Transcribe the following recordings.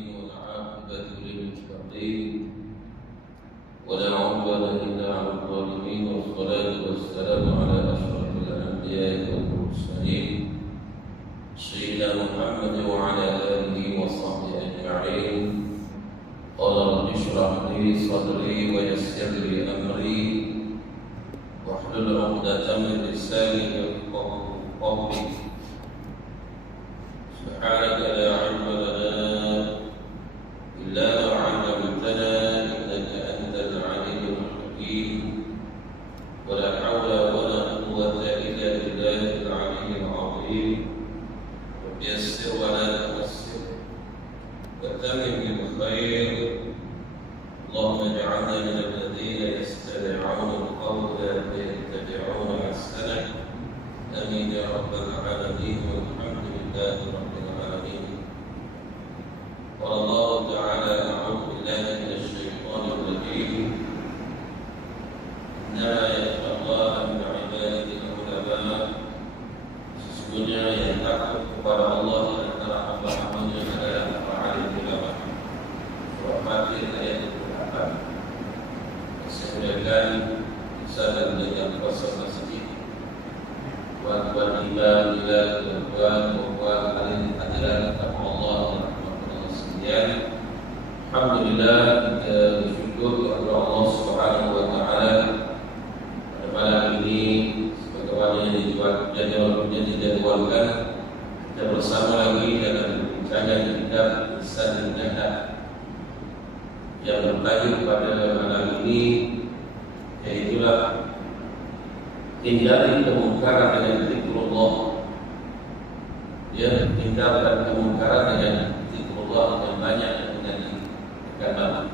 العالمين والعاقبة للمتقين ولا عدوان إلا على الظالمين والصلاة والسلام على أشرف الأنبياء والمرسلين سيدنا محمد وعلى آله وصحبه أجمعين. قال رب اشرح لي صدري ويسر لي أمري واحلل عقدة من لساني يفقهوا قولي. سبحانك لا علم لنا إلا ما علمتنا إنك أنت العليم الحكيم ولا حول ولا قوة إلا بالله العلي العظيم. رب يسر ولا تؤسر وتمم بالخير. اللهم اجعلنا من الذين يستمعون القول فيتبعون أحسنه. آمين يا رب العالمين والحمد لله رب العالمين. قال الله تعالى: أعوذ بالله من الشيطان الرجيم. إنما يخشى الله من عباده العلماء. Sesungguhnya yang takut kepada Allah di antara hamba-hambanya adalah para alim ulama. Surah Fatir ayat 28. Semudakan sahabat yang kuasa masjid, tuan-tuan imam, tuan-tuan alim hadirin kepada Allah dan rahmatullah sekalian. Alhamdulillah, kita bersyukur kepada Allah Subhanahu wa taala pada malam ini sebagaimana yang dijadwalkan kita bersama lagi dalam perbincangan kitab Lisan An-Nahah yang bertajuk pada malam ini, yaitulah hindari kemungkaran dengan zikrullah. Ya, hindarkan kemungkaran dengan zikrullah yang banyak dengan agama.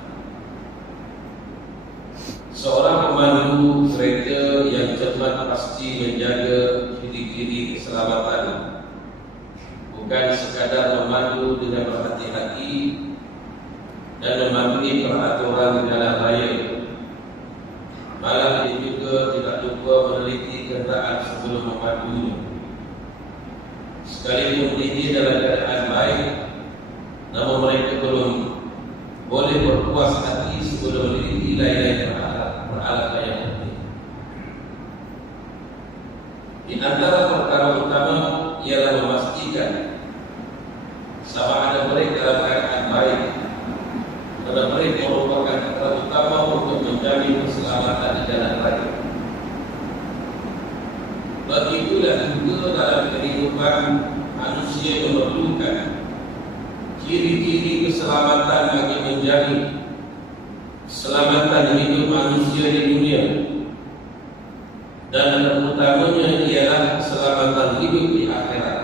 Seorang pemandu kereta yang cermat pasti menjaga ciri-ciri keselamatan. Bukan sekadar memandu dengan berhati-hati dan mematuhi peraturan di jalan raya, malah dia juga tidak lupa meneliti kenderaan sebelum memandunya. Sekalipun ini dalam keadaan baik, namun mereka belum boleh berpuas hati sebelum meneliti lain-lain peralatan yang penting. Di antara perkara utama ialah memastikan sama ada mereka dalam keadaan baik, karena mereka merupakan perkara utama untuk menjamin keselamatan di jalan raya. Begitulah juga dalam kehidupan manusia memerlukan ciri-ciri keselamatan bagi menjamin keselamatan hidup manusia di dunia, dan terutamanya ialah keselamatan hidup di akhirat.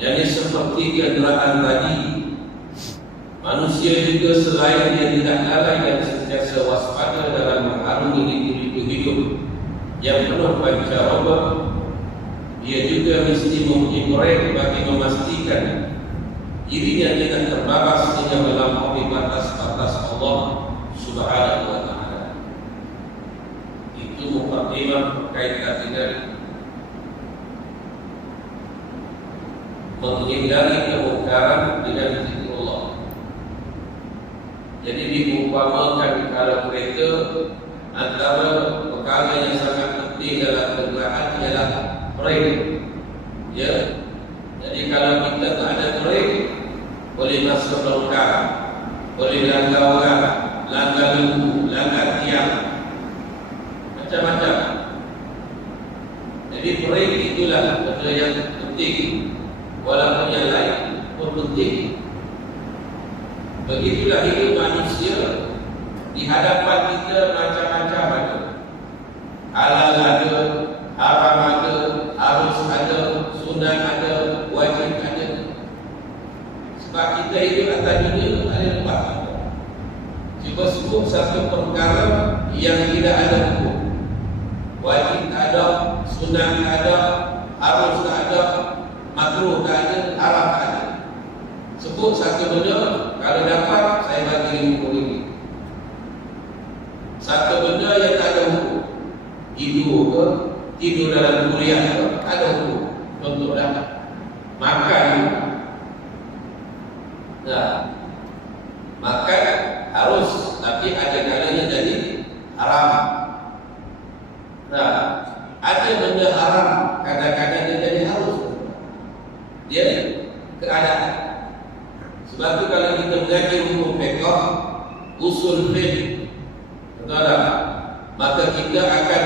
Jadi seperti kenderaan tadi, manusia juga selain dia tidak lalai dan sentiasa waspada dalam mengarungi hidup hidup yang penuh pancaroba, dia juga mesti mempunyai brek bagi memastikan dirinya tidak terbabas dengan melampaui batas-batas Allah Subhanahu wa taala. Itu mukadimah berkaitan dengan menghindari kemungkaran dengan zikrullah. Jadi diumpamakan kalau kereta, antara perkara yang sangat penting dalam kenderaan ialah brek. Ya. Jadi kalau kita tak ada brek, boleh masuk longkang, boleh langgar orang, langgar lembu, langgar tiang, macam-macam. Jadi brek itulah benda yang penting, walaupun yang lain pun penting. Begitulah hidup manusia. Di hadapan kita macam-macam ada. Halal ada, haram ada, harus ada, sunat ada, wajib ada. Sebab kita hidup atas dunia itu ada lepas. Cuba sebut satu perkara yang tidak ada hukum. Wajib tak ada, sunat tak ada, harus tak ada, makruh tak ada, haram tak ada. Sebut satu benda, kalau dapat saya bagi hukum ini. Satu benda yang tak ada hukum, tidur ke, tidur dalam kuliah ke, ada hukum. Contohlah makan. Nah, maka harus, tapi ada kalanya jadi haram. Nah, ada benda haram kadang-kadang dia jadi harus. Dia keadaan. Sebab itu kalau kita mengaji hukum fiqh, usul fiqh, betul tak? Maka kita akan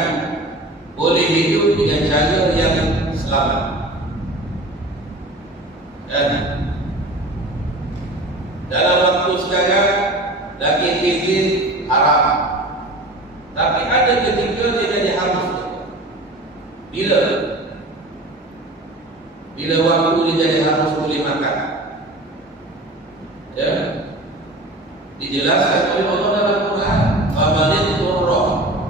boleh hidup dengan cara yang selamat. Dan dalam waktu sekarang daging khinzir haram, tapi ada ketika dia jadi harus. Bila waktu dia jadi harus boleh makan. Ya, dijelaskan oleh Allah dalam Quran, "Famanit turra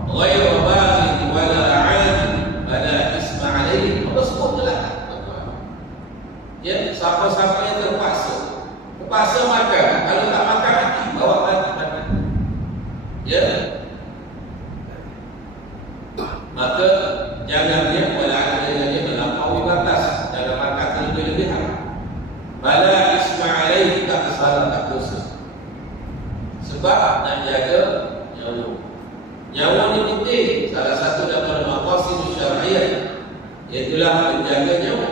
ghayra baghin wala 'adin fala isma 'alaihi." Sebutlah. Ya, siapa-siapa yang terpaksa makan, kalau tak makan mati, bawa mati. Ya. Maka jangan dia melampaui batas, jangan makan terlebih-lebihan. Fala isma 'alaihi, tak salah, tak dosa. Sebab nak jaga nyawa. Nyawa ni penting. Salah satu daripada maqasid syar'iyyah ialah menjaga nyawa,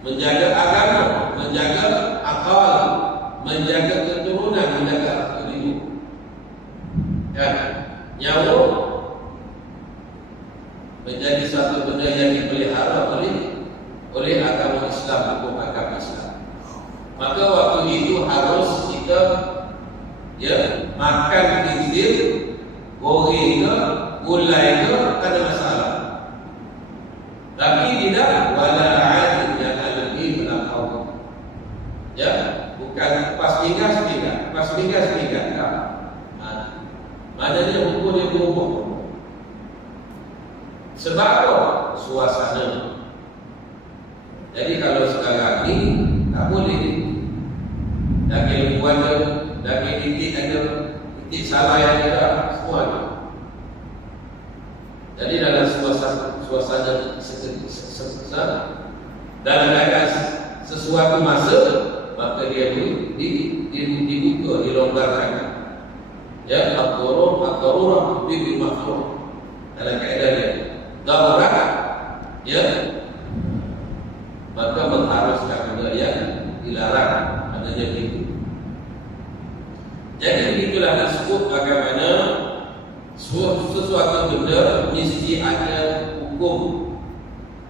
menjaga agama, menjaga akal, menjaga keturunan, menjaga hidup. Ya, nyawa menjadi satu benda yang dipelihara oleh agama Islam, hukum agama Islam. Maka waktu itu harus kita makan khinzir, goreng ke, gulai ke, tak ada masalah. Tapi tidak wala 'adin, jangan lebih melampaui. Ya, bukan pas pinggang tak. Maknanya hukum dia berubah. Sebab apa? Suasana. Jadi kalau sekarang ni tak boleh. Daging lembu ada, daging itik ada, itik salai ada, semua ada. Jadi dalam suasana dalam keadaan sesuatu masa, maka dia dibuka, dilonggarkan. Ya, at-darurah bil ma'ruf. Dalam keadaan dia darurat, ya, maka mengharuskan benda yang dilarang, adanya begitu. Jadi begitulah disebut bagaimana sesuatu benda mesti ada hukum.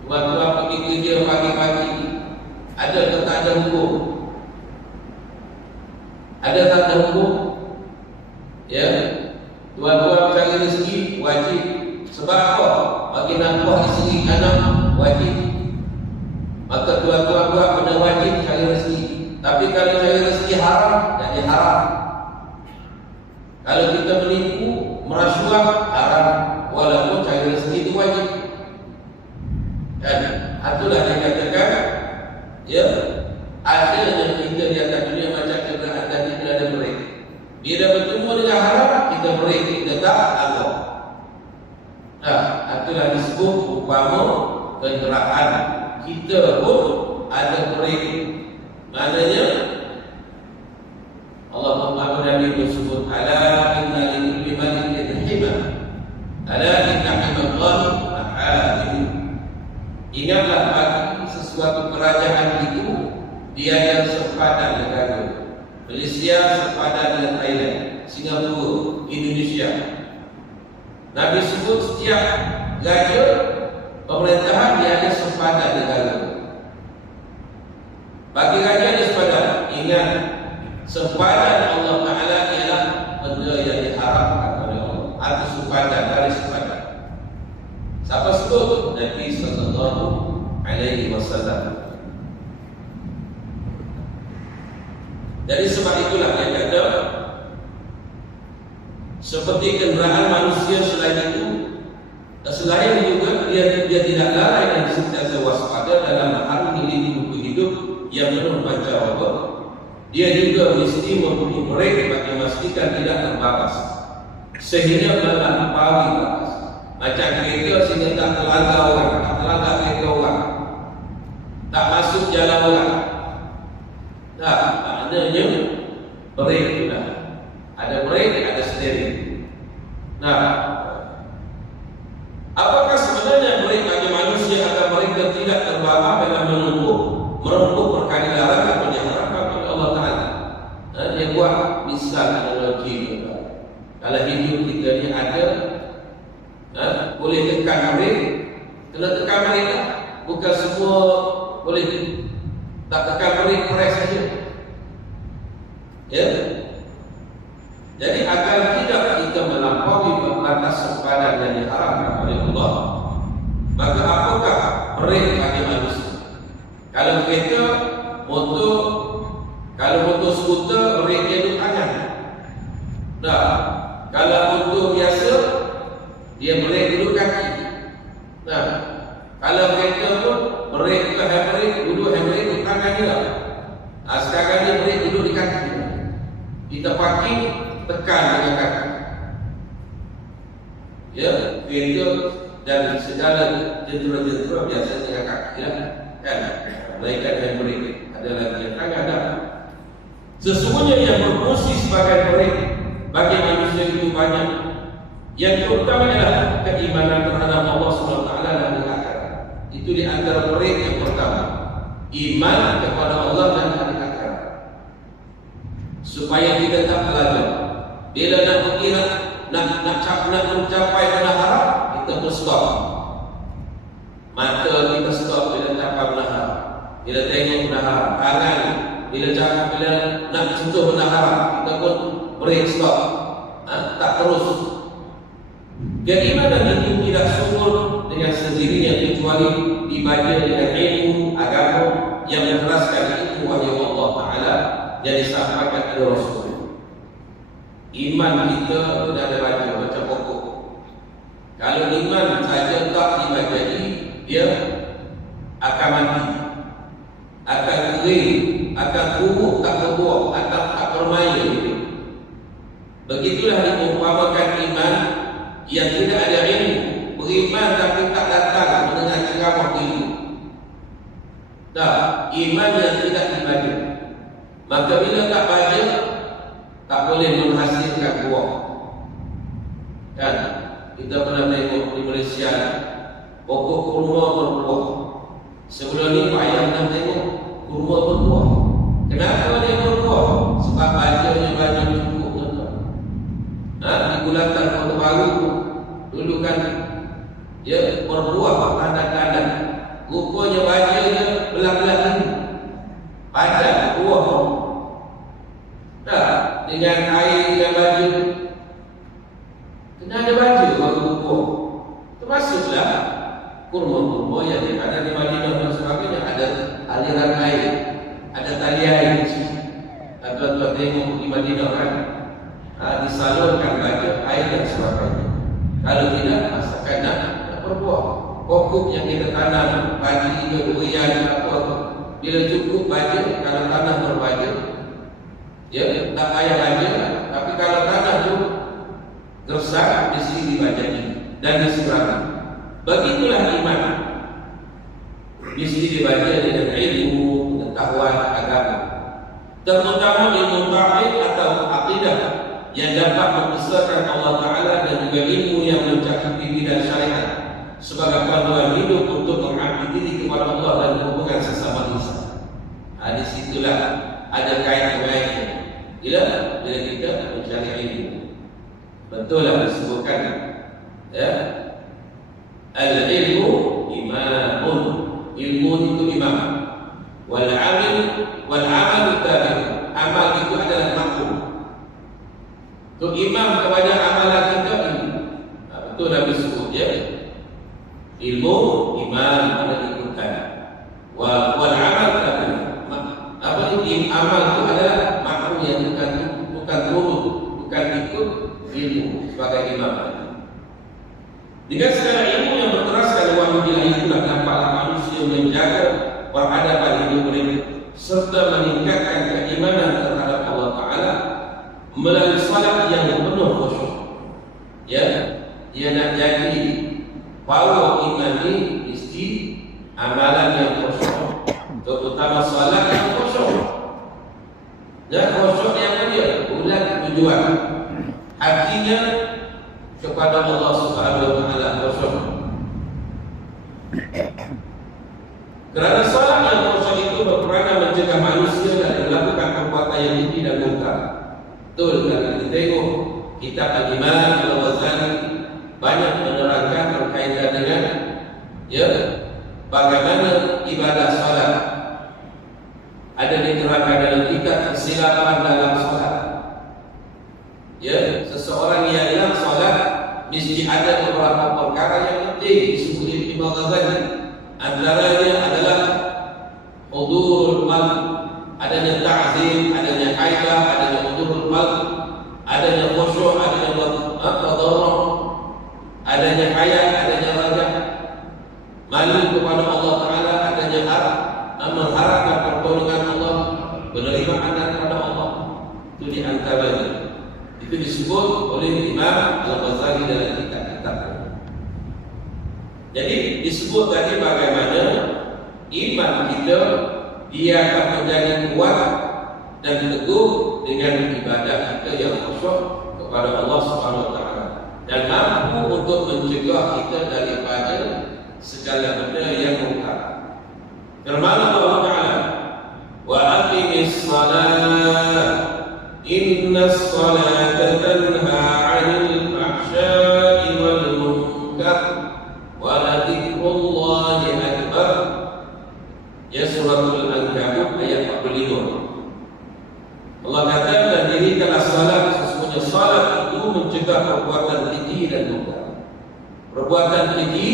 Tuan-tuan pergi kerja pagi-pagi, ada ke tak ada hukum? Ada tak ada hukum? Ya, tuan-tuan cari rezeki wajib. Sebab apa? Bagi nafkah isteri anak wajib. Maka tuan-tuan buat benda wajib cari rezeki. Tapi kalau cari rezeki haram, jadi haram. Kalau kita menipu, merasuah, haram. Walaupun cari rezeki itu wajib. Dan itulah yang katakan, ya, adanya kita di atas dunia macam keadaan tadi ada break. Bila bertemu dengan haram, kita break, kita tak Allah. Nah, itulah disebut umpama kenderaan. Kita pun ada break. Maknanya Allah Nabi bersebut, ala inna likulli malikin hima, ala inna himallahi ma'alim. Ingatlah bagi sesuatu kerajaan itu, dia yang sepadan negara. Malaysia sepadan dengan Thailand, Singapura, Indonesia. Nabi sebut setiap raja pemerintahan dia ada sempadan negara. Bagi raja ada sempadan. Ingat, sempadan Allah Ta'ala ialah benda yang diharapkan oleh Allah. Ada sempadan, dari sempadan. Siapa sebut? Nabi Sallallahu Alaihi Wasallam. Jadi sebab itulah yang kata, seperti kenderaan manusia selain itu, selain juga dia tidak lalai dan sentiasa waspada dalam mengarungi hidup yang penuh pancaroba. Dia juga mesti mempunyai break bagi memastikan tidak terbabas, sehingga melampaui batas. Macam kereta sehingga tak terlanggar orang, tak terlanggar kereta orang, tak masuk jalan orang. Nah, maknanya break sudah. Ada break, ada steering. Nah, apakah sebenarnya break bagi manusia agar mereka tidak terbawa dengan merempuh perkara dilarang atau diharamkan oleh Allah Ta'ala? Dia buat misal analogi. Kalau hidup kita ni ada, boleh tekan break, kena tekan break lah. Bukan semua boleh tak tekan break, press saja. Ya. Jadi agar tidak kita melampaui batas sempadan yang diharamkan oleh Allah, maka apakah break bagi manusia? Kalau kereta, motor, kalau motor skuter, break dia duduk tangan. Nah, kalau motor biasa, dia break duduk kaki. Nah, kalau kereta pun break ke handbrake, duduk handbrake duduk tangan dia. Sekarang dia break duduk di kaki. Kita parking, tekan dengan kaki. Ya, kereta dan segala jentera-jentera biasa dengan kaki lah. Kan? Melainkan handbrake adalah dengan tangan dah. Sesungguhnya yang berfungsi sebagai brake bagi manusia itu banyak. Yang terutama adalah keimanan terhadap Allah SWT dan di akhirat. Itu di antara brake yang pertama. Iman kepada Allah dan hari akhirat. Supaya kita tak terlalu. Bila nak pergi nak mencapai benda haram, kita pun stop. Mata kita stop bila mencapai benda haram. Bila tengok benda haram, tangan bila nak sentuh benda haram, kita pun break, stop. Tak terus. Keimanan itu tidak sumur dengan sendirinya kecuali dibaca dengan ilmu agama yang menjelaskan ilmu wahyu Allah Ta'ala yang disampaikan oleh Rasul. Iman kita sudah ada baca macam pokok. Kalau iman saja tak dibajai, dia akan mati, akan kering, akan kuruk, tak berbuah, akan tak bermain. Begitulah diumpamakan iman yang tidak ada ilmu, beriman tapi tak datang mendengar ceramah ilmu. Nah, iman yang tidak dibaca, maka bila tak baca, tak boleh menghasilkan buah. Kan? Kita pernah tengok di Malaysia, pokok kurma berbuah. Sebelum ni payah nak tengok kurma berbuah. Kenapa dia berbuah? Sebab bacanya banyak cukup, tuan-tuan. Digunakan kota baru dulu kan dia berbuah tanda-tanda. Rupanya bacanya belah-belah ini. Padat buah. Nah, dengan air dengan baju, kena ada baju baru buah. Termasuklah kurma-kurma yang ada di Madinah dan sebagainya, ada aliran air, ada tali air. Tuan-tuan tengok di Madinah kan, disalurkan baju air dan sebagainya. Kalau tidak, masakan nak berbuah. Pokok yang kita tanam, padi ke durian apa, bila cukup baju, kalau tanah berbaju, ya tak payah baju. Tapi kalau tanah tu gersak, di sini dibajani dan diseberang. Begitulah iman. Mesti dibaca dengan ilmu, pengetahuan agama, terutama ilmu tauhid atau akidah yang dapat membesarkan Allah Ta'ala dan juga ilmu yang mencakupi bidang syariat sebagai panduan hidup untuk mengabdi diri kepada Allah dan hubungan sesama manusia. Di situlah ada kait-kaitnya. Bila kita mencari ilmu, betul lah disebutkan, ya, al-ilmu imamun, ilmu itu imam, wal amal tabi, amal itu adalah makmum. Untuk imam kepada amalan kita ini, betul Nabi sebut, ya, ilmu imam pada ikutan, wal amal tabi. Apa ini amal itu adalah makmum yang bukan turut, bukan ikut ilmu sebagai imam. Dengan segala ilmu yang berteraskan wahyu ilahi itulah nampaklah manusia menjaga peradaban hidup mereka serta meningkatkan keimanan terhadap Allah Ta'ala melalui salat yang penuh khusyuk. Ya, dia nak jadi power iman ini mesti amalan yang khusyuk, terutama salat yang khusyuk. Dan khusyuk yang dia bulat tujuan hatinya kepada Allah Subhanahu wa taala khusyuk. Kerana salat yang khusyuk itu berperan mencegah manusia dari melakukan perbuatan yang keji dan mungkar. Betul, kalau kita tengok kitab Al-Imam Al-Ghazali banyak menerangkan berkaitan dengan bagaimana ibadah salat. Ada diterangkan dalam kitab kesilapan dalam salat. Seseorang yang dalam salat mesti ada beberapa perkara yang penting disebut Imam Ghazali. Antaranya adalah hudurul qalb, adanya ta'zim, adanya haibah, adanya hudurul qalb, adanya khusyuk, adanya tadarruh, adanya hayat, adanya raja, malu kepada Allah Taala, adanya harap, mengharapkan pertolongan Allah, penerimaan daripada Allah. Itu di antaranya. Itu disebut oleh Imam Al-Ghazali dalam kitab-kitabnya. Jadi disebut tadi bagaimana iman kita dia akan menjadi kuat dan teguh dengan ibadah kita yang khusyuk kepada Allah Subhanahu wa taala dan mampu untuk mencegah kita daripada segala benda yang mungkar. Firman Allah Taala, "Wa aqimis shalah, innas salata tanha 'anil fahsya'i wal munkar wa ladhikrullahi akbar." Ya, suratul Ankabut ayat 45. Allah kata, "Dan dirikanlah salat, sesungguhnya salat itu mencegah perbuatan keji dan mungkar." Perbuatan keji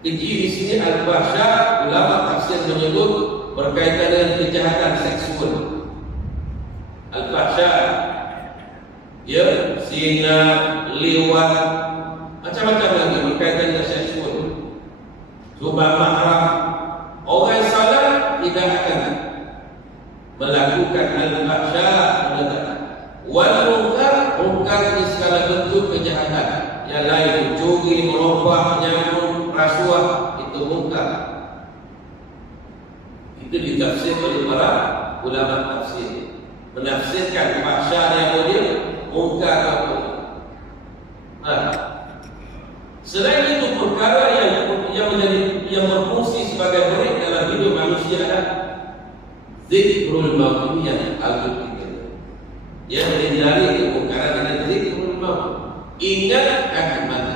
di sini al-fahsya, ulama tafsir menyebut berkaitan dengan kejahatan seksual. Al-fahsya, zina, liwat, macam-macam lagi berkaitan dengan seksual. Subah mahram. Orang salat tidak akan melakukan al-fahsya, wal munkar di segala bentuk kejahatan yang lain, mencuri, merobah, menyamun, rasuah, itu munkar. Itu ditafsir oleh para ulama tafsir, menafsirkan fahsya yang mulia, munkar apa. Selain itu perkara yang berfungsi sebagai berik dalam hidup manusia adalah zikrul maut yang al-Quran. Yang menghindari kemungkaran dengan zikrul maut. Ingat akan mati.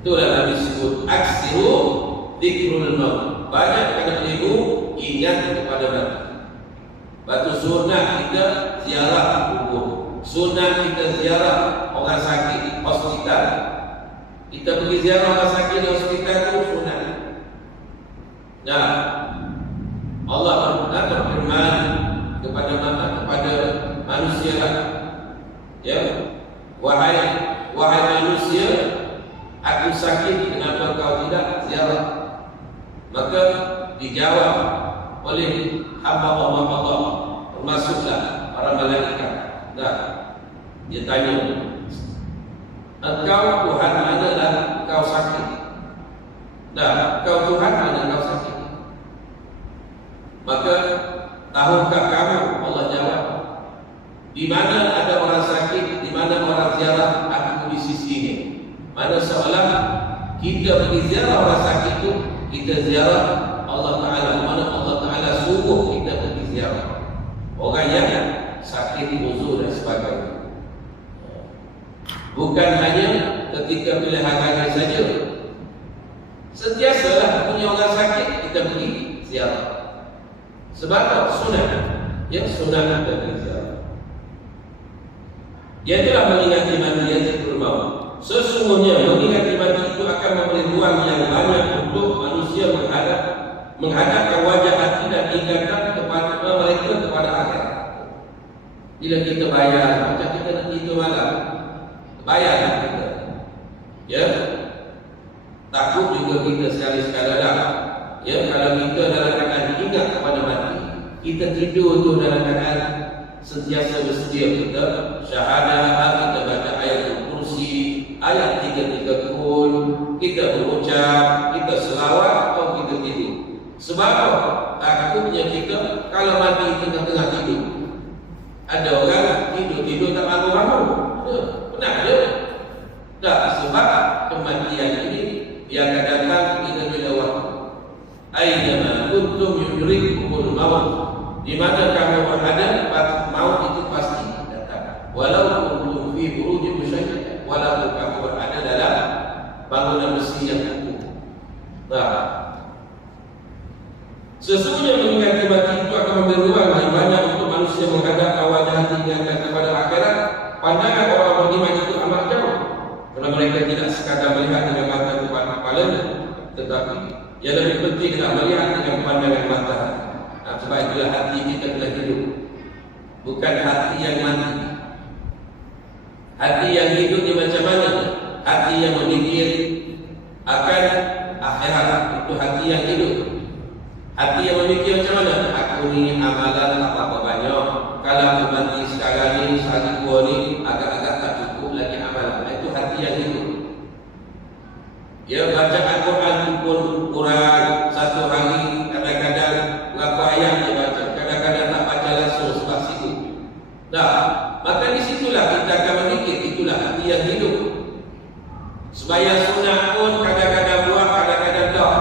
Itulah Nabi sebut aksiru zikrul maut. Banyak ibu ingat kepada mati. Batu sunnah kita ziarah kubur. Sunnah kita ziarah orang sakit hospital. Kita pergi ziarah orang sakit di hospital itu sunnah. Nah, Allah berfirman kepada manusia, wahai manusia, aku sakit, kenapa kau tidak ziarah? Maka dijawab oleh hamba Allah, termasuklah para malaikat. Nah, dia tanya, engkau Tuhan manalah kau sakit? Nah, engkau Tuhan mana kau sakit? Maka tahukah kamu, Allah jawab, di mana ada orang sakit, di mana orang ziarah, aku di sisinya. Mana seolah kita pergi ziarah orang sakit itu, kita ziarah Allah Ta'ala. Mana Allah Ta'ala suruh kita pergi ziarah orang yang sakit, uzur dan sebagainya. Bukan hanya ketika pilihan raya saja. Sentiasalah punya orang sakit, kita pergi ziarah. Sebab sunnah, sunnah kita pergi ziarah. Dia telah mengingati mati yang zikrul maut. Sesungguhnya mengingati mati itu akan memberi ruang yang banyak untuk manusia menghadapkan wajah hati dan ingatan kepada mereka kepada akhirat. Bila kita bayar, macam kita nanti itu malam, bayarlah kita. Takut juga kita sekali-sekala dah. Kalau kita dalam keadaan ingat kepada mati, kita tidur tu dalam keadaan sentiasa bersedia kita syahadah, kita baca ayat kursi, ayat 3 kul, kita berucap, kita selawat atau kita tidur. Sebab takutnya kita kalau mati tengah-tengah tidur, di mana kamu berada, maut itu pasti datang. Walau kuntum fi burujin musyayyad, walaupun kamu berada dalam bangunan besi yang kukuh. Nah, sesungguhnya mengingat mati itu akan memberi ruang yang banyak untuk manusia menghadap wajah hatinya kepada akhirat. Pandangan orang beriman itu amat jauh, kerana mereka tidak sekadar melihat dengan mata kepala-kepalanya, tetapi yang lebih penting adalah melihat dengan pandangan mata. Sebab itulah hati kita telah hidup, bukan hati yang mati. Hati yang hidup ni macam mana? Hati yang memikir akan akhirat, itu hati yang hidup. Hati yang memikir macam mana? Aku ni amalan apa-apa banyak, kalau aku mati sekarang ni, sehari dua ni, agak-agak tak cukup lagi amalan. Itu hati yang hidup. Ya, baca Al-Quran pun kurang, satu hari kadang-kadang berapa ayat dia baca, kadang-kadang tak baca langsung sebab sibuk. Dah, maka di situlah kita akan memikir, itulah hati yang hidup. Sembahyang sunat pun kadang-kadang buat, kadang-kadang tak.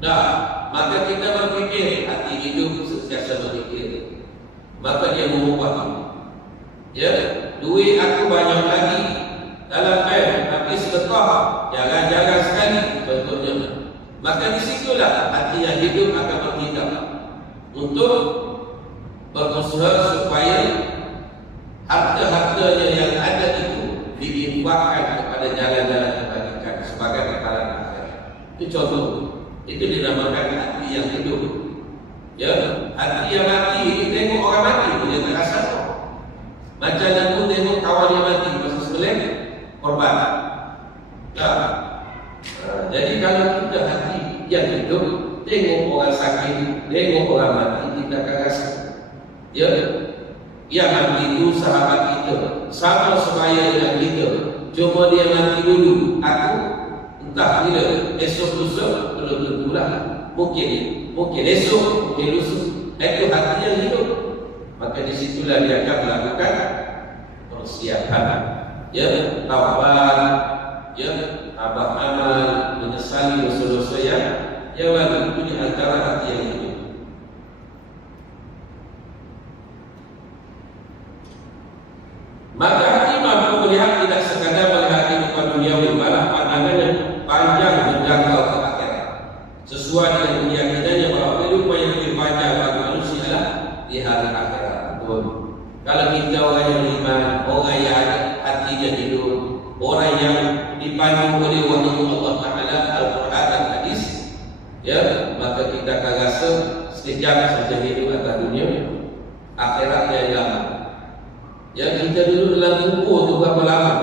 Dah, maka kita berfikir, hati hidup sentiasa berfikir. Maka dia mengubah. Ya, duit aku banyak lagi dalam bank, tapi sedekah jarang-jarang sekali contohnya. Maka di situlah hati yang hidup akan bertindak untuk berusaha supaya harta-hartanya yang ada itu diinfakkan kepada jalan-jalan kebajikan sebagai bekalan akhirat. Itu contoh. Itu dinamakan hati yang hidup. Ya, hati yang mati ini tengok orang mati dia tak rasa. Macam aku tengok kawan yang mati masa sembelih korban. Ya. Jadi kalau kita hati yang hidup, tengok orang sakit, tengok orang mati, kita akan rasa. Ya, yang mati itu sahabat kita, sama sebaya dengan kita. Cuma dia mati dulu. Aku entah bila, esok lusa belum tentulah. Mungkin esok, mungkin lusa. Itu hati yang hidup. Maka di situlah dia akan melakukan persiapan. Ya, taubat, ya, abah amal, menyesali dosa-dosa yang lalu. Itu di antara hati yang hidup. Maka hati mampu melihat tidak sekadar melihat kehidupan duniawi, malah pandangannya panjang menjangkau ke akhirat. Sesuai dengan keyakinannya bahawa kehidupan yang lebih panjang bagi manusia adalah di hari akhirat. Betul. Kalau kita orang yang beriman, orang yang ada hatinya hidup, orang yang dipandu oleh wahyu Allah Ta'ala, Al-Quran dan Hadis, ya, maka kita akan rasa sekejap saja hidup atas dunia, akhirat yang lama. Ya, kita dulu dalam kubur tu berapa lama?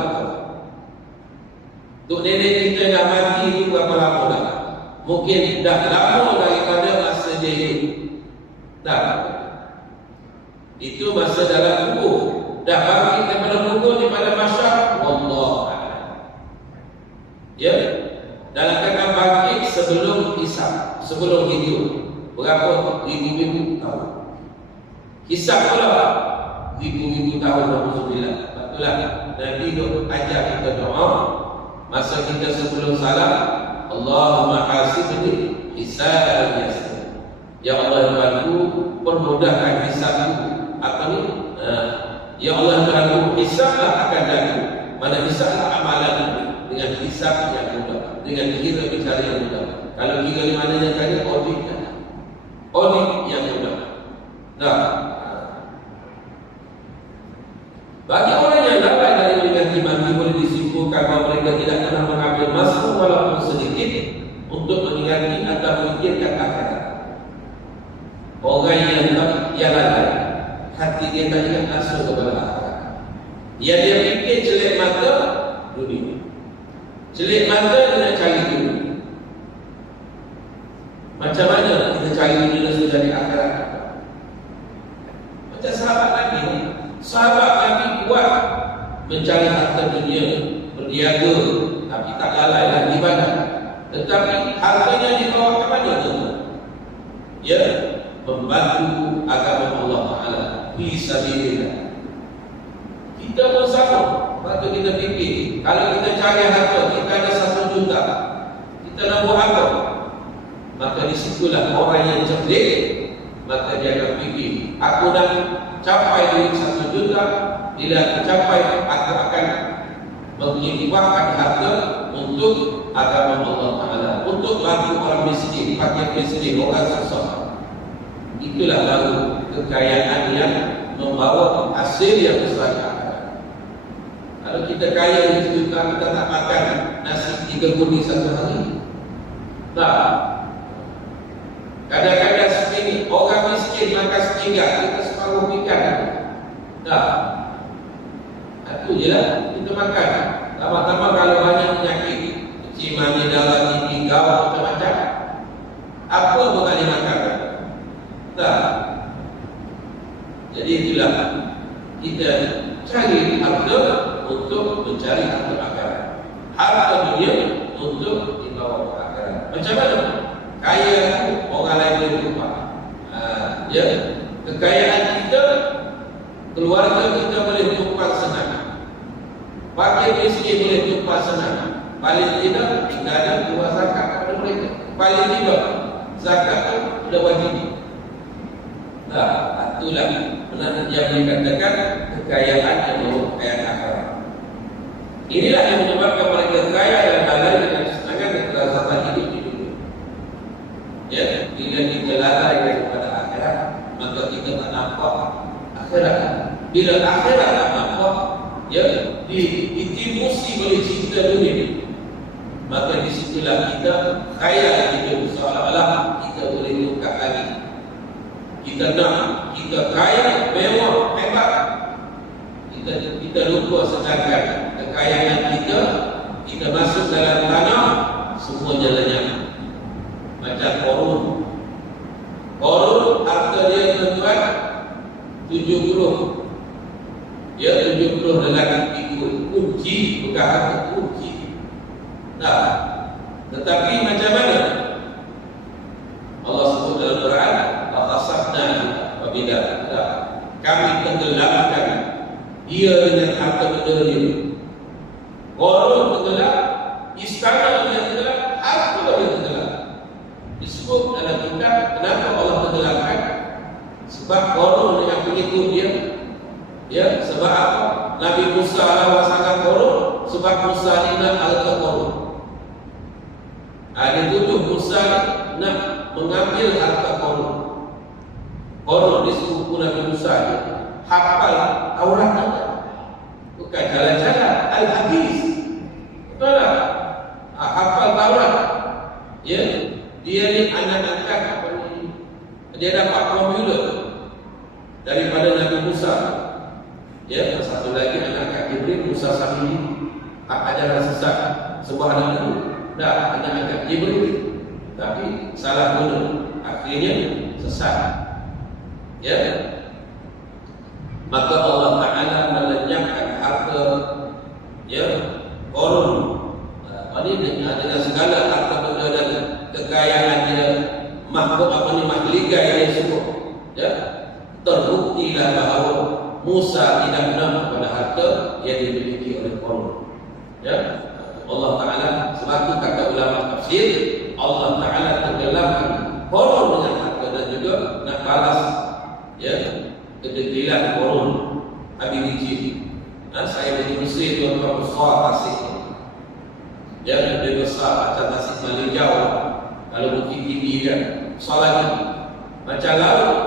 Untuk nenek kita dah mati itu berapa lama dah? Mungkin dah lama daripada masa dia hidup. Dah. Itu masa dalam kubur. Dah bangkit daripada kubur daripada masyarakat. Allah. Ya, dalam keadaan bangkit sebelum hisab, sebelum hidup. Berapa ribu-ribu tahun. Hisab pula ribu-ribu tahun. Alhamdulillah. Betullah Nabi duk ajar kita doa masa kita sebelum salam, Allahumma hasibni hisaban yasir. Ya Allah, bantu permudahkan hisabku. Apa ni? Ya Allah, bantu hisablah akan datang. Mana hisablah amalan dengan hisab yang mudah, dengan kira bicara yang mudah. Kalau kira di mana yang tadi audit yang mudah. Dah. Bagi orang yang lalai dari mengganti mati boleh disimpulkan bahawa mereka tidak pernah mengambil masa walaupun sedikit untuk mengingati atau memikirkan akhirat. Orang yang lalai, hati dia tak ingat langsung kepada akhirat. Yang dia fikir celik mata dunia. Celik mata dia nak cari dunia. Macam mana kita cari dunia sudah di akhirat? Macam sahabat Nabi. Sahabat Nabi kuat mencari harta dunia, berniaga, tapi tak lalai dan ibadah. Tetapi hartanya dibawa ke mana tu? Ya, membantu agama Allah Ta'ala fi sabilillah. Kita pun sama. Patut kita fikir, kalau kita cari harta, kita ada 1 juta, kita nak buat apa? Maka disitulah orang yang cerdik maka dia akan fikir, aku nak capai duit 1 juta, bila aku capai, aku akan menginfakkan harta untuk agama Allah Ta'ala, untuk bantu orang miskin, fakir miskin, orang susah. Itulah baru kekayaan yang membawa hasil yang besar. Kalau kita kaya 1 juta, kita tak makan nasi 3 kuli 1 hari. Tak. Kadang-kadang segini, orang miskin makan sepinggan, kita separuh ikan. Tak. Itu je lah, kita makan. Lama-lama kalau banyak penyakit, kecil mani, darah, TB, gout, macam-macam, apa pun tak boleh makan. Tak. Jadi itulah, kita cari harta untuk mencari harta akhirat. Harta dunia untuk dibawa ke akhirat. Macam mana? Kaya aku, orang lain boleh lupa. Ya, kekayaan kita, keluarga kita boleh tumpang senang. Fakir miskin boleh tumpang senang. Paling tidak, kita ada keluar zakat kepada mereka. Paling tidak, zakat itu sudah wajib. Nah, itulah benar yang dikatakan kekayaan yang bawa kekayaan akhirat. Inilah yang menyebabkan mereka kaya dan lalai dengan kesenangan dan kelezatan hidup di dunia. Ya, bila kita lalai daripada akhirat, maka kita tak nampak akhirat. Bila akhirat tak nampak, ya, ditimusi oleh cinta dunia, maka disitulah kita kaya hidup, seolah-olah kita boleh tukar lagi. Kita nak, kita kaya, mewah, hebat. Kita lupa sedangkan kekayaan kita masuk dalam tanah, semua jalannya macam korun. Korun harta dia tuan-tuan 70. Ya, 70 lelaki ikut kunci, bukan harta kunci. Nah, tetapi macam mana? Allah sebut dalam Quran, "Fasafna apabila kami tenggelamkan dia dengan harta benda dia." Korun tenggelam, istana yang tenggelam, harta yang tenggelam. Disebut dalam kitab, kenapa Allah tenggelamkan? Sebab korun yang pengikut dia. Ya, sebab apa? Nabi Musa lawan sangat korun, sebab Musa ni nak harta korun. Dia tuduh Musa nak mengambil harta korun. Korun disebut Nabi Musa ni hafal Taurat saja, bukan jalan-jalan Al-Hadis. Betul tak? Hafal Taurat. Ya, dia ni anak angkat apa ni? Dia dapat formula daripada Nabi Musa. Ya, satu lagi anak angkat Jibril, Musa Samiri, ajaran sesat sebuah anak itu. Dah anak angkat Jibril, tapi salah guna, akhirnya sesat. Ya, maka Allah Ta'ala melenyapkan harta, ya, korun. Ini dengan segala harta benda dan kekayaan dia, mahligai yang disebut, ya, terbuktilah bahawa Musa tidak benar kepada harta yang dimiliki oleh korun. Ya, Allah Ta'ala, sebab itu kata ulama tafsir, Allah Ta'ala tenggelamkan korun dengan harta dan juga nak balas, ya, kedetilan korun habis biji. Saya di Mesir, tuan-tuan, besar tasik. Ya, lebih besar macam tasik Malaysia. Kalau bukit tinggi kan, besar lagi. Macam laut,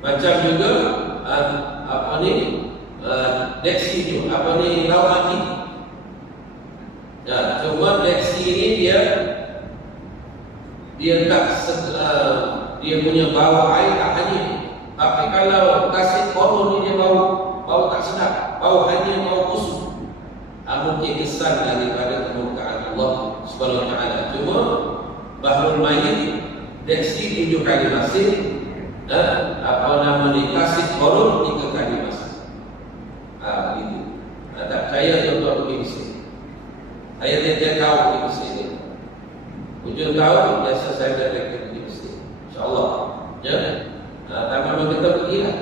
macam juga apa ni, Dead Sea tu, apa ni, laut mati. Ya, cuma Dead Sea ni dia tak dia punya bau air tak hanyut. Tapi kalau kasih korun ni dia bau tak sedap, bau hanya bau busuk. Mungkin kesan daripada kemurkaan Allah Subhanahu Wa Taala. Cuma Bahrul Mayyit, Dead Sea 7 kali masih, dan apa nama ni, kasih korun 3 kali masih. Begitu. Tak percaya tuan-tuan pergi Mesir. Saya tidak tahu pergi Mesir ni. Hujung tahun biasa saya dah pergi Mesir, InsyaAllah. Ya. Tapi kita pergi lah.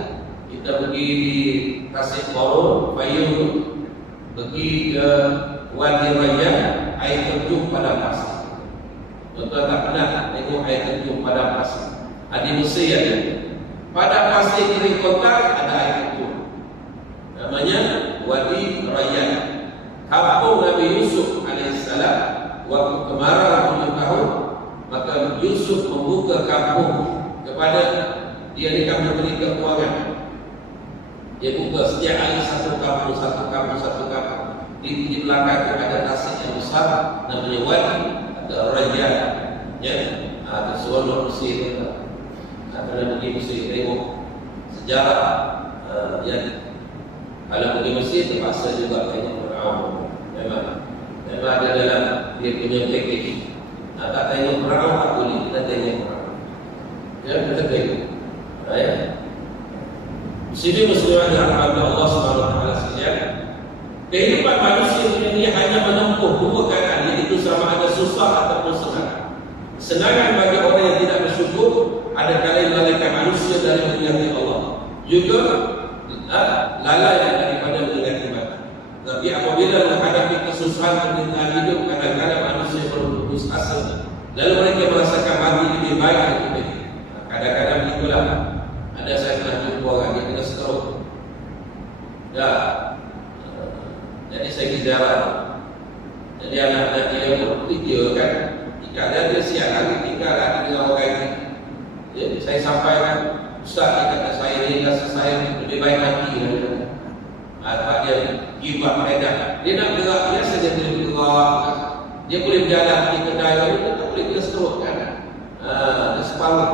Kita pergi di Kasih Korun, Fayum, pergi ke Wadi Raya, air terjun pada pasir. Tuan-tuan tak pernah tengok air terjun pada pasir. Di Mesir ada. Pada pasir kering kotak ada air itu. Namanya Wadi Rayyan. Kampung Nabi Yusuf alaihissalam waktu kemarau 7 tahun, maka Yusuf membuka kampung kepada dia diberi keuangan. Dia buka setiap hari satu kampung. Di belakang itu ada tasik yang besar namanya Wadi Rayyan. Ya, ada seronok Mesir. Kalau pergi Mesir tengok sejarah kalau pergi Mesir terpaksa juga tengok Firaun. Memang ada dalam dia punya package. Tak tengok Firaun tak boleh, kita tengok Firaun. Ya, kita tengok. Ya. Sini muslimat dirahmati Allah Subhanahu wa taala. Kehidupan manusia ini hanya menempuh 2 keadaan, iaitu sama ada susah ataupun senang. Senangan bagi orang yang tidak bersyukur, ada kala melalaikan manusia dari mengingati Allah, juga lalai daripada mengingati mati. Tapi apabila menghadapi kesusahan penderitaan hidup, kadang-kadang manusia berputus asa, lalu mereka merasakan mati lebih baik daripada ini. Kadang-kadang begitulah. Ada saya pernah jumpa orang dia kena stroke. Jadi saya pergi ziarah. Jadi anak-anak dia berkerja kan, dia siang hari tinggal lagi dengan orang ini. Jadi saya sampaikan, Ustaz dia kata saya ni rasa saya lebih baik mati. Sebab dia give up faedah. Dia nak gerak, biasa dia boleh bergerak. Dia boleh berjalan di kedai, dia tak boleh kena stroke kan. Dia separuh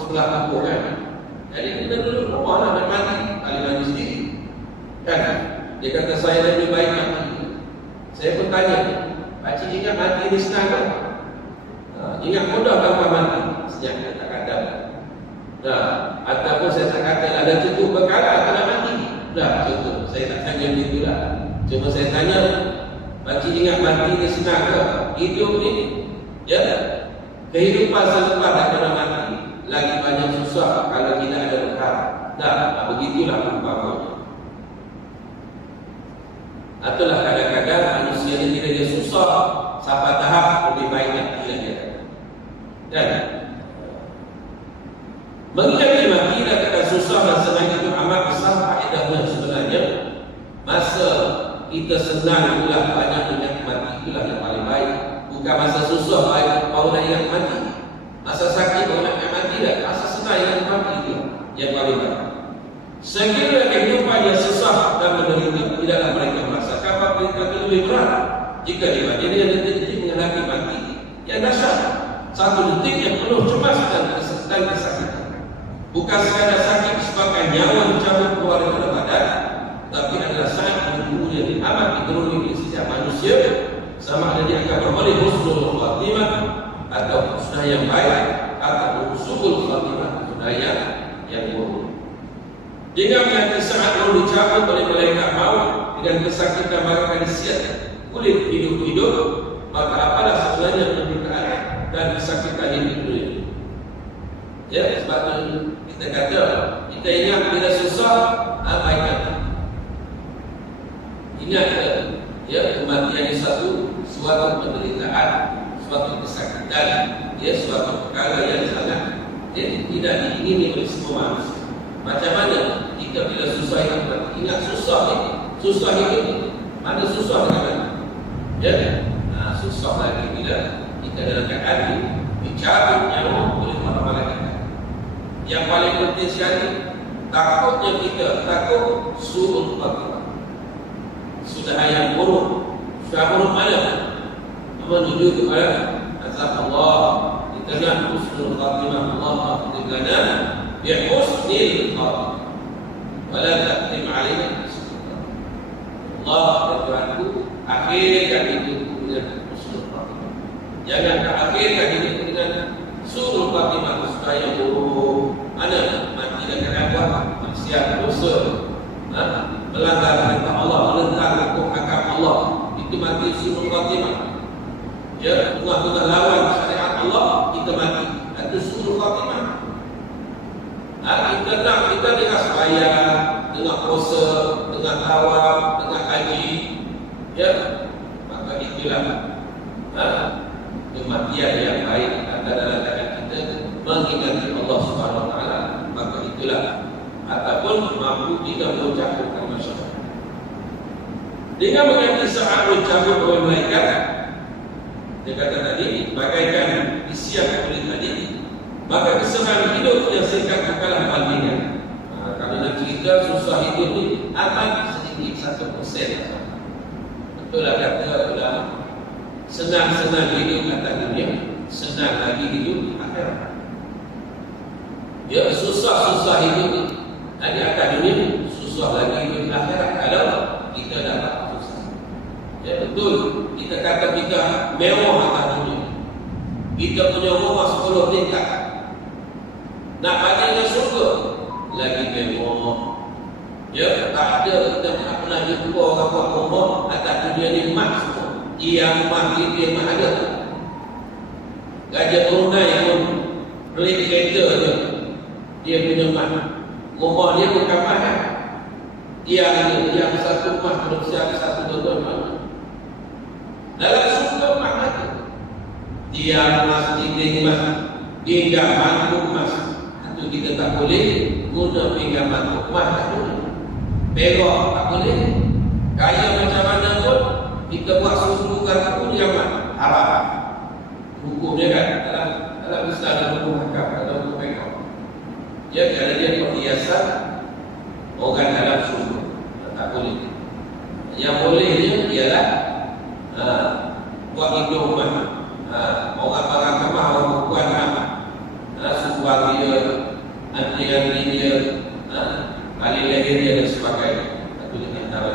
sebelah tubuh kan. Jadi kita dulu rumah lah nak mati, kali mati sendiri kan. Dia kata saya lebih baik mati. Saya pun tanya, pakcik ingat mati ni senang kan? Ingat mudah tanpa mati. Sejak dia tak kata. Ataupun saya tak kata ada cukup perkara tak nak mati. Contoh, saya tak tanya begitu lah. Cuma saya tanya, pakcik ingat mati ni senang ke? Hidup ni, ya, kehidupan selepas daripada mati lagi banyak susah kalau tidak ada perkara. Begitulah umpamanya. Itulah kadang-kadang manusia ini bila dia susah sampai tahap lebih baik mati lagi. Dan mengingati mati dan kata susah dan senang itu amat besar faedahnya sebenarnya. Masa kita senang itulah banyak ingat mati, itulah yang paling baik. Bukan masa susah baik baru nak ingat mati. Masa sakit baru nak ingat mati dah. Masa senang ingat mati itu yang paling baik. Sekiranya kehidupan yang susah dan menderita, tidaklah mereka merasakan apa itu lebih berat jika dibanding dengan detik-detik menghadapi mati yang dahsyat. Satu detik yang penuh cemas dan kesakitan. Bukan sekadar sakit disebabkan nyawa dicabut keluar daripada badan, tapi adalah sangat menunggunya di amat digeruni di sisi manusia, sama ada dia akan beroleh husnul khatimah atau husnah yang baik, atau su'ul khatimah, husnah yang buruk. Jika menyangka saat baru dicabut oleh malaikat maut dengan kesakitan bahkan disiat kulit hidup-hidup, maka apalah sebenarnya penderitaan dan kesakitan hidup dunia. Ya, sebab itu kita kata, kita ingat bila susah, baikkan. Ingat ya, kematian ini suatu penderitaan, suatu kesakitan, ya, suatu perkara yang sangat tidak diingini oleh semua manusia. Macam mana kita bila susah hidup mati? Ingat susah hidup. Mana susah dengan mana? Ya, susah lagi bila kita dalam keadaan dicabut nyawa oleh para malaikat. Yang paling penting sekali, takutnya kita takut su'ul khatimah. Sudah yang buruk. Sudah buruk mana? Menuju kepada azab Allah. Kita nak husnul khatimah. Allah akhirana bihusnil khatimah. Wala taqdim alaina bismillah. Allah Tuhanku, akhirkan hidupku dengan husnul khatimah. Jangan akhirkan hidupku dengan su'ul khatimah, sudah yang buruk. Mana mati dengan buat maksiat, dosa, melanggar perintah Allah, melanggar hukum hakam Allah, itu mati su'ul khatimah. Ya, tengah-tengah lawan syariat Allah, kita mati, itu su'ul khatimah. Kita dengan sembahyang, dengan puasa, dengan tawaf, dengan haji, ya, maka itulah kematian yang baik antara dalam kita mengingati Allah. ataupun mampu kita mencampurkan masyarakat. Dengan mengerti saat mencampur oleh malaikat, dia kata tadi, bagaikan disiap oleh tadi, maka kesenangan hidup yang singkat bukanlah palingnya. Kalau nak cerita susah hidup ni amat sedikit 1%. Betul lah kata ulama, senang-senang hidup atas dunia, senang lagi hidup di akhirat. Ya, susah-susah hidup di atas dunia, susah lagi hidup di akhirat kalau kita dapat susah. Ya betul, kita kata kita mewah atas dunia, kita punya rumah 10 tingkat, nak bagi ke surga lagi mewah. Ya, tak ada, kita tak pernah jumpa orang buat rumah atas dunia ni mak semua. Dia mak dia mak ada. Gajah Brunei pun beli kereta je, dia punya mak. Rumah dia bukan mahal. Yang satu mak manusia, satu tuan mak. Dalam surga mak ada. Dia mas, dinding mas, pinggang mangkuk mas. Itu kita tak boleh guna pinggang mangkuk mas, tak boleh. Perak tak boleh. Kaya macam mana pun kita buat susu pun yang haram. Hukumnya kan dalam Islam ada hukum hakam, ada hukum perak. Ya, kalau dia perhiasan orang dalam surga tak boleh. Yang bolehnya ialah buat hidung orang barang kemah, orang perempuan subuh dia, antri-antri dia, alih leher dia dan sebagainya. Itu di antara.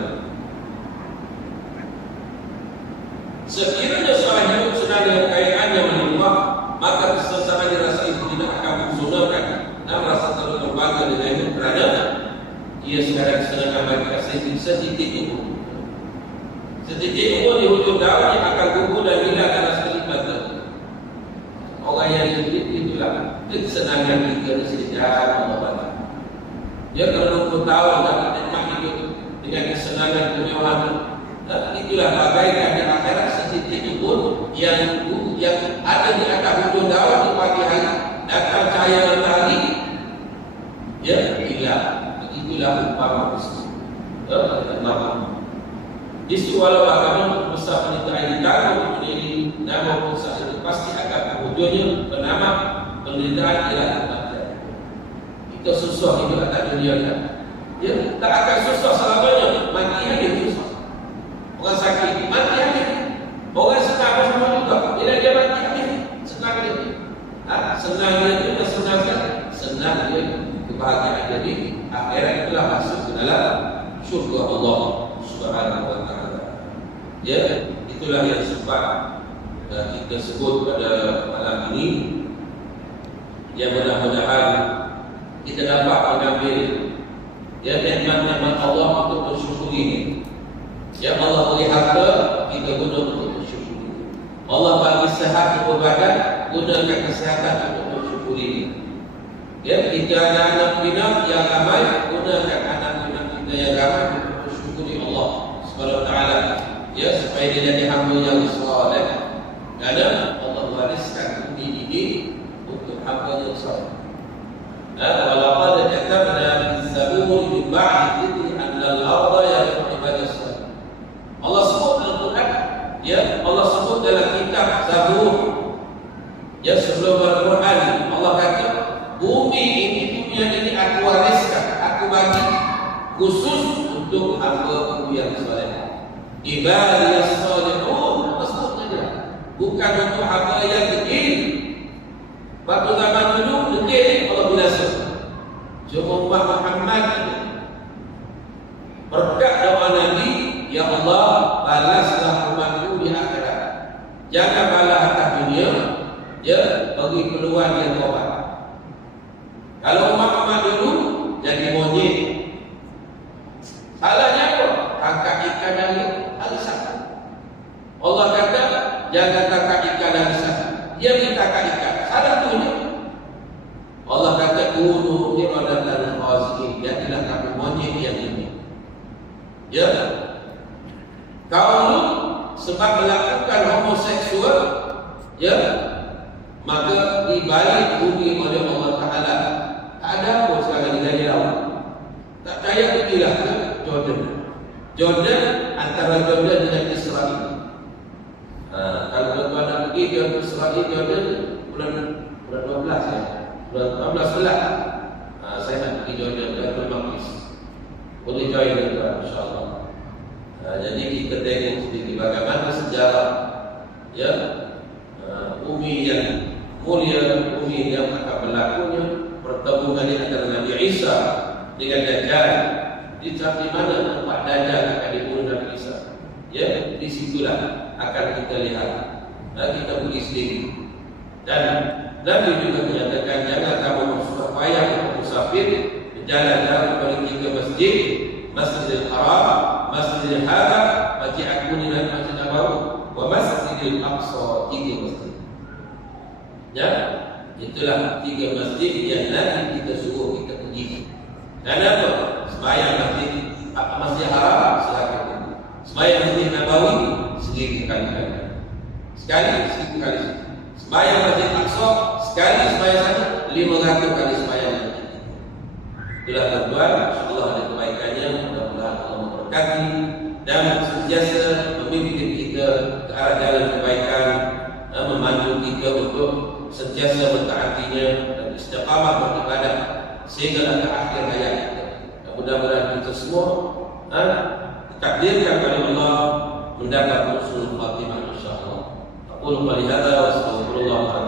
Sekiranya seorang hidup senang dengan kekayaan yang melimpah, maka kesesaran dirasa itu tidak akan memsunahkan dan merasa terlalu berbangga dengan hidup kerana ia sekarang kesenangan bagi kasih setitik umur. Setitik umur di hujung daun yang akan gugur dan hilang dalam sekelip mata. Orang yang sedikit itulah kesenangan kita di sejarah Allah. Dia kalau 20 tahun dapat nikmat hidup dengan kesenangan kemewahan, itulah bagaikan di akhirat setitik pun yang ada di atas hujung daun di pagi hari, datang cahaya matahari, ya hilang. Itulah umpama Kristus. Justru walau agama besar penyertaan ditanggung menjadi nama besar itu pasti akan berhujungnya bernama penderitaan ialah kematian. Kita susah hidup atas dunia kan? Ya, tak akan susah selamanya. Mati ada susah. Orang sakit mati ada. Orang senang bersama juga. Bila dia mati ada senang dia. Senang dia itu senang sekali. Senang dia kebahagiaan jadi akhirat itulah masuk ke dalam syurga Allah Subhanahu wa taala. Ya, itulah yang sempat kita sebut pada malam ini. Yang mudah-mudahan kita dapat mengambil nikmat-nikmat Allah untuk bersyukuri. Ya, Allah beri harta, kita guna untuk bersyukuri. Allah bagi sihat tubuh badan, gunakan kesihatan untuk bersyukuri. Ya, kita ada anak pinak yang ramai, gunakan anak pinak kita yang ramai untuk bersyukuri Allah Subhanahu wa taala. Ya, supaya dia jadi hamba yang saleh. Kerana Allah wariskan budi ini untuk hamba yang saleh. Walaqad katabna fi zabur min ba'di dhikri anna al-ardha yarithul ibadah salih. Allah sebut dalam Quran, ya, Allah sebut dalam kitab Zabur. Ya, sebelum Al-Quran Allah kata, bumi ini, dunia ini aku wariskan, aku bagi khusus untuk hamba yang saleh. Ibadiyas salihun, Allah sebut saja. Bukan untuk hamba yang degil. Waktu zaman dulu degil Allah binasa. Cuma umat Muhammad berkat doa Nabi, ya Allah balaslah umatku di akhirat. Jangan balas atas dunia, ya, bagi peluang yang tobat. Kalau umat dulu jadi monyet, salahnya apa? Tangkap ikan dari hari Sabtu. Allah kata jangan tangkap ikan dari Sabtu. Dia ditangkap ikan. Salah tu dia. Allah kata kunu iradatan khasiin, jadilah kamu monyet yang ini. Ya. Kaum sebab melakukan homoseksual, ya, maka dibalik bumi oleh Allah Taala. Tak ada pun sekarang di dalam. Jordan antara Jordan dengan Israel. Kalau tuan-tuan nak pergi Jordan, Israel, Jordan bulan 12 ya, bulan 15 lah. Saya nak pergi Jordan dan Maqdis. Boleh join tuan insya-Allah. Jadi kita tengok sedikit bagaimana sejarah ya bumi yang mulia, bumi yang akan berlakunya pertemuan di antara Nabi Isa dengan Dajjal. Di mana tempat Dajjal akan dibunuh Nabi Isa? Ya, di situlah akan kita lihat. Kita pergi sendiri. Dan Nabi juga menyatakan jangan kamu bersusah payah untuk musafir berjalan dari 3 masjid, Masjidil Haram, Masjidil Haram, Masjid Akuni dan Masjid Nabawi, wa Masjidil Aqsa, 3 masjid. Ya, itulah 3 masjid yang nanti kita suruh kita pergi. Dan apa? Sembahyang Masjid Haram silakan. Sembahyang Masjid Nabawi sendiri kali-kali. Sekali. Sembahyang Masjid Aqsa sekali sembahyang sana 500 kali sembahyang. Itulah tuan-tuan, insyaallah ada kebaikannya, mudah-mudahan Allah memberkati dan sentiasa membimbing kita ke arah jalan kebaikan, memandu kita untuk sentiasa mentaatinya dan istiqamah beribadah sehingga ke akhir hayat kita. Mudah-mudahan kita semua ditakdirkan oleh Allah mendapat husnul khatimah insyaallah. Aqulu qali hadza wa astaghfirullah.